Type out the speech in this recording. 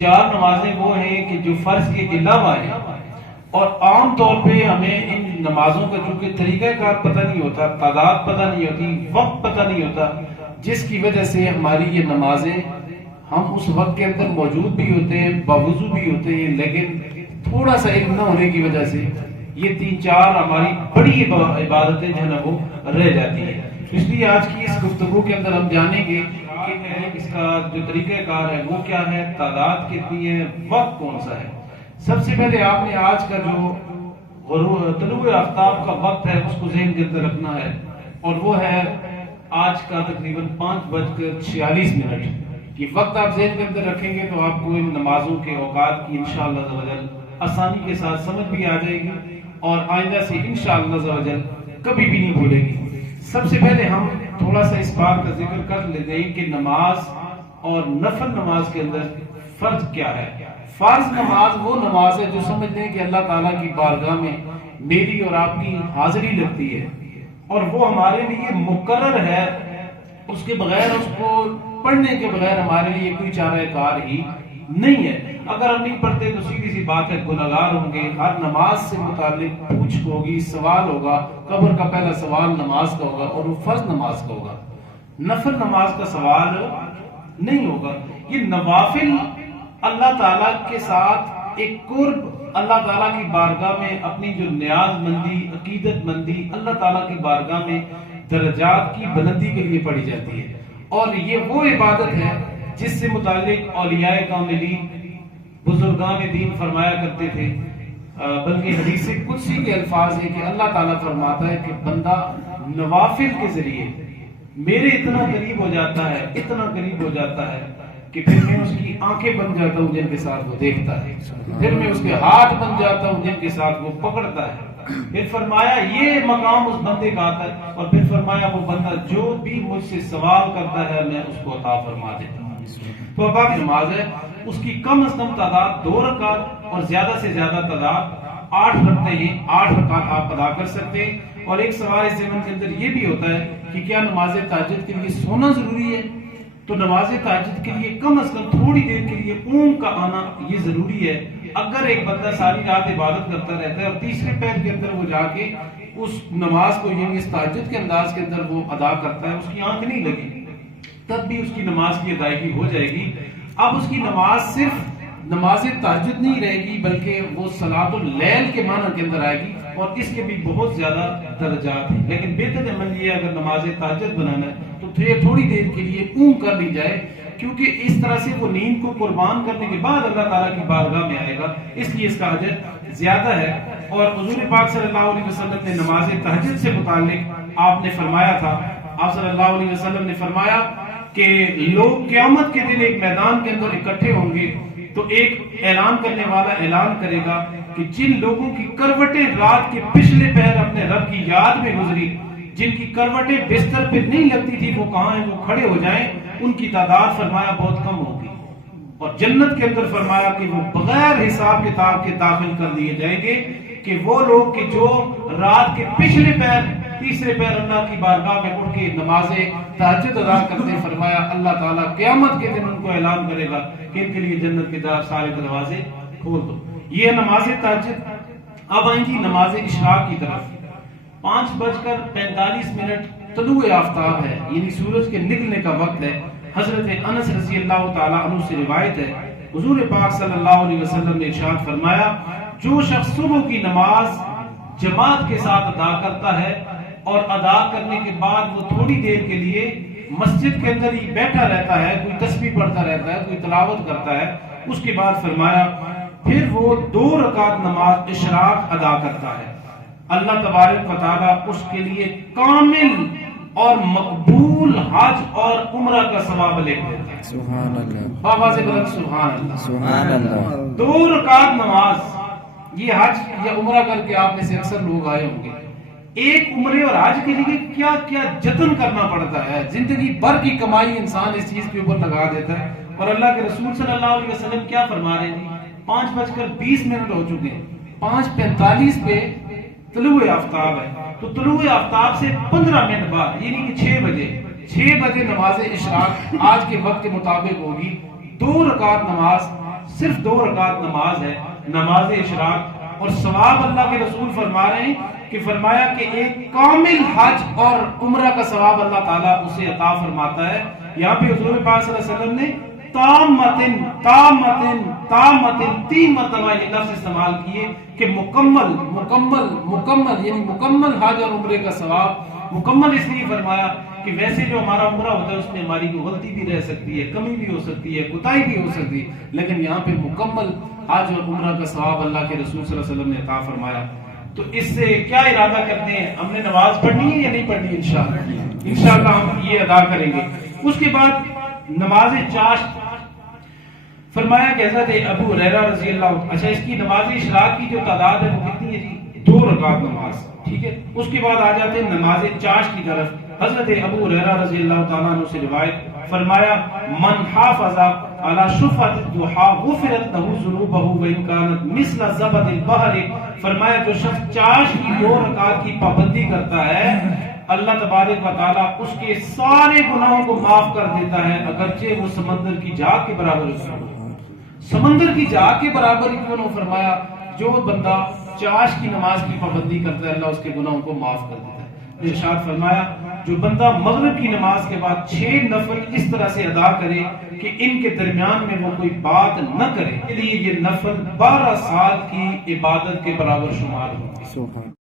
چار نمازیں وہ ہیں کہ جو فرض کے علاوہ ہیں، اور عام طور پہ ہمیں ان نمازوں کا چونکہ طریقہ کار پتہ نہیں ہوتا، تعداد پتہ نہیں ہوتی، وقت پتہ نہیں ہوتا، جس کی وجہ سے ہماری یہ نمازیں ہم اس وقت کے اندر موجود بھی ہوتے ہیں، باوضو بھی ہوتے ہیں، لیکن تھوڑا سا علم نہ ہونے کی وجہ سے یہ تین چار ہماری بڑی عبادتیں جو ہے نا وہ رہ جاتی ہیں۔ اس لیے آج کی اس گفتگو کے اندر ہم جانیں گے کہ اس کا جو طریقہ کار ہے وہ کیا ہے، تعداد کتنی ہے، وقت کون سا ہے۔ سب سے پہلے آپ نے آج کا جو طلوع آفتاب کا وقت ہے اس کو ذہن کے اندر رکھنا ہے، اور وہ ہے آج کا تقریباً 5:46۔ یہ وقت آپ ذہن کے اندر رکھیں گے تو آپ کو ان نمازوں کے اوقات کی انشاءاللہ عز و جل آسانی کے ساتھ سمجھ بھی آ جائے گی، اور آئندہ سے انشاءاللہ عز و جل کبھی بھی نہیں بھولے گی۔ سب سے پہلے ہم تھوڑا سا اس بات کا ذکر کر لیتے ہیں کہ نماز اور نفل نماز کے اندر فرض کیا ہے۔ فرض نماز وہ نماز ہے جو سمجھتے ہیں کہ اللہ تعالیٰ کی بارگاہ میں میری اور آپ کی حاضری لگتی ہے، اور وہ ہمارے لیے مقرر ہے، اس کے بغیر، اس کو پڑھنے کے بغیر ہمارے لیے کوئی چارہ کار ہی نہیں ہے۔ اگر ہم نہیں پڑھتے تو سیدھی سی بات ہے گناہگار ہوں گے۔ ہر نماز سے متعلق پوچھ ہوگی، سوال ہوگا، قبر کا پہلا سوال نماز کا ہوگا، اور وہ فرض نماز کا ہوگا، نفل نماز کا سوال نہیں ہوگا۔ یہ نوافل اللہ تعالیٰ کے ساتھ ایک قرب، اللہ تعالیٰ کی بارگاہ میں اپنی جو نیاز مندی، عقیدت مندی اللہ تعالیٰ کی بارگاہ میں درجات کی بلندی کے لیے پڑھی جاتی ہے، اور یہ وہ عبادت ہے جس سے متعلق اولیاء کاملین، بزرگان دین فرمایا کرتے تھے، بلکہ حدیث قدسی کے الفاظ ہیں کہ اللہ تعالیٰ فرماتا ہے کہ بندہ نوافل کے ذریعے میرے اتنا قریب ہو جاتا ہے، اتنا قریب ہو جاتا ہے کہ پھر میں اس کی آنکھیں بن جاتا ہوں جن کے ساتھ وہ دیکھتا ہے، پھر میں اس کے ہاتھ بن جاتا ہوں جن کے ساتھ وہ پکڑتا ہے۔ پھر فرمایا یہ مقام اس بندے کا آتا ہے، اور پھر فرمایا وہ بندہ جو بھی مجھ سے سوال کرتا ہے میں اس کو عطا فرما دیتا ہوں۔ تو اب آپ نماز ہے، اس کی کم از کم تعداد 2 رکعت اور زیادہ سے زیادہ تعداد 8 رکھتے ہیں، 8 رکعت آپ ادا کر سکتے ہیں۔ اور ایک سوال اس ضمن کے اندر یہ بھی ہوتا ہے کہ کیا نماز تہجد کے لیے سونا ضروری ہے؟ تو نماز تہجد کے لیے کم از کم تھوڑی دیر کے لیے اونگ کا آنا یہ ضروری ہے۔ اگر ایک بندہ ساری رات عبادت کرتا رہتا ہے اور تیسرے پہر کے اندر وہ جا کے اس نماز کو یعنی اس تہجد کے انداز کے اندر وہ ادا کرتا ہے، اس کی آنکھ نہیں لگی، تب بھی اس کی نماز کی ادائیگی ہو جائے گی۔ اب اس کی نماز صرف نماز تہجد نہیں رہے گی، بلکہ وہ صلاۃ اللیل کے معنی کے اندر آئے گی، اور اس کے بھی بہت زیادہ درجات ہیں۔ لیکن بہتر عمل یہ ہے اگر نماز تہجد بنانا ہے تو تھوڑی دیر کے لیے اونگ کر لی جائے، کیونکہ اس طرح سے وہ نیند کو قربان کرنے کے بعد اللہ تعالیٰ کی بارگاہ میں آئے گا، اس لیے اس کا اجر زیادہ ہے۔ اور حضور پاک صلی اللہ علیہ وسلم نے نماز تہجد سے متعلق آپ نے فرمایا تھا، آپ صلی اللہ علیہ وسلم نے فرمایا کہ لوگ قیامت کے دن ایک میدان کے اندر اکٹھے ہوں گے، تو ایک اعلان کرنے والا اعلان کرے گا کہ جن لوگوں کی کروٹیں رات کے پچھلے پہر اپنے رب کی یاد میں گزری، جن کی کروٹیں بستر پہ نہیں لگتی تھی، وہ کہاں ہیں؟ وہ کھڑے ہو جائیں، ان کی تعداد فرمایا بہت کم ہوگی، اور جنت کے اندر فرمایا کہ وہ بغیر حساب کتاب کے داخل کر دیے جائیں گے، کہ وہ لوگ کہ جو رات کے پچھلے پہر، تیسرے پہر اللہ کی بارگاہ میں اٹھ کے نماز تہجد ادا کرتے ہیں، فرمایا اللہ تعالیٰ قیامت کے دن ان کو اعلان کرے گا کہ ان کے لیے جنت کے سارے دروازے کھول دو۔ یہ ہے نماز تہجد۔ اب آئیں گی نماز اشراق کی طرف۔ 5:45 طلوع آفتاب ہے، یعنی سورج کے نکلنے کا وقت ہے۔ حضرت انس رضی اللہ تعالیٰ عنہ سے روایت ہے، حضور پاک صلی اللہ علیہ وسلم نے ارشاد فرمایا، جو شخص صبح کی نماز جماعت کے ساتھ ادا کرتا ہے اور ادا کرنے کے بعد وہ تھوڑی دیر کے لیے مسجد کے اندر ہی بیٹھا رہتا ہے، کوئی تسبیح پڑھتا رہتا ہے، کوئی تلاوت کرتا ہے، اس کے بعد فرمایا پھر وہ 2 رکعت نماز اشراق ادا کرتا ہے، اللہ تبارک و تعالیٰ اس کے لیے کامل اور مقبول حج اور عمرہ کا ثواب لکھ دیتا ہے۔ سبحان اللہ، بابا سے بلند سبحان اللہ۔ سبحان اللہ۔ 2 رکعت نماز، یہ حج یا عمرہ کر کے آپ میں سے اکثر لوگ آئے ہوں گے، ایک عمرے اور حج کے لیے کیا کیا جتن کرنا پڑتا ہے، زندگی بھر کی کمائی انسان اس چیز کے اوپر لگا دیتا ہے، اور اللہ کے رسول صلی اللہ علیہ وسلم کیا فرما رہے ہیں؟ 5:20 ہو چکے ہیں، 5:45 پہ طلوع آفتاب ہے، تو طلوع آفتاب سے 15 منٹ بعد یعنی کہ 6 بجے نماز اشراق آج کے وقت کے مطابق ہوگی۔ 2 رکعت نماز صرف 2 رکعت نماز ہے، نماز اشراق، اور ثواب اللہ کے رسول فرما رہے ہیں کہ فرمایا کہ ایک کامل حج اور عمرہ کا ثواب اللہ تعالیٰ اسے عطا فرماتا ہے۔ یہاں پہ حضور پاک صلی اللہ علیہ وسلم نے تامتن تامتن تامتن 3 مرتبہ یہ لفظ استعمال کیے کہ مکمل مکمل مکمل، یعنی مکمل حج اور عمرے کا ثواب۔ مکمل اس لیے فرمایا کہ ویسے جو ہمارا عمرہ ہوتا ہے اس میں ہماری کوئی غلطی بھی رہ سکتی ہے، کمی بھی ہو سکتی ہے، کوتاہی بھی ہو سکتی ہے، لیکن یہاں پہ مکمل حج اور عمرہ کا ثواب اللہ کے رسول صلی اللہ علیہ وسلم نے عطا فرمایا۔ تو اس سے کیا ارادہ کرتے ہیں؟ ہم نے نماز پڑھنی ہے یا نہیں پڑھنی ہے؟ انشاءاللہ ہم یہ ادا کریں گے۔ اس کے بعد نماز چاشت، فرمایا کہ حضرت ابو ہریرہ رضی اللہ عنہ، اچھا اس کی نماز اشراق کی جو تعداد ہے وہ کتنی ہے جی؟ 2 رکعت نماز، ٹھیک ہے۔ اس کے بعد آ جاتے ہیں نماز چاشت کی طرف۔ حضرت ابو ہریرہ رضی اللہ تعالیٰ عنہ سے روایت، فرمایا من حافظ علی شفعۃ الضحیٰ غفرت له ذنوبہ وان کانت مثل زبد البحر، فرمایا جو شخص چاشت کی 2 رکعت کی پابندی کرتا ہے اللہ تبارک و تعالیٰ اس کے سارے گناہوں کو معاف کر دیتا ہے، اگرچہ وہ سمندر کی جھاگ کے برابر ہو۔ سمندر کی جھاگ کے برابر ہی کیوں نہ، فرمایا جو بندہ چاشت کی نماز کی پابندی کرتا ہے اللہ اس کے گناہوں کو معاف کر دیتا ہے۔ ارشاد فرمایا جو بندہ مغرب کی نماز کے بعد 6 نفل اس طرح سے ادا کرے کہ ان کے درمیان میں وہ کوئی بات نہ کرے، اس لیے یہ نفل 12 سال کی عبادت کے برابر شمار ہوگی۔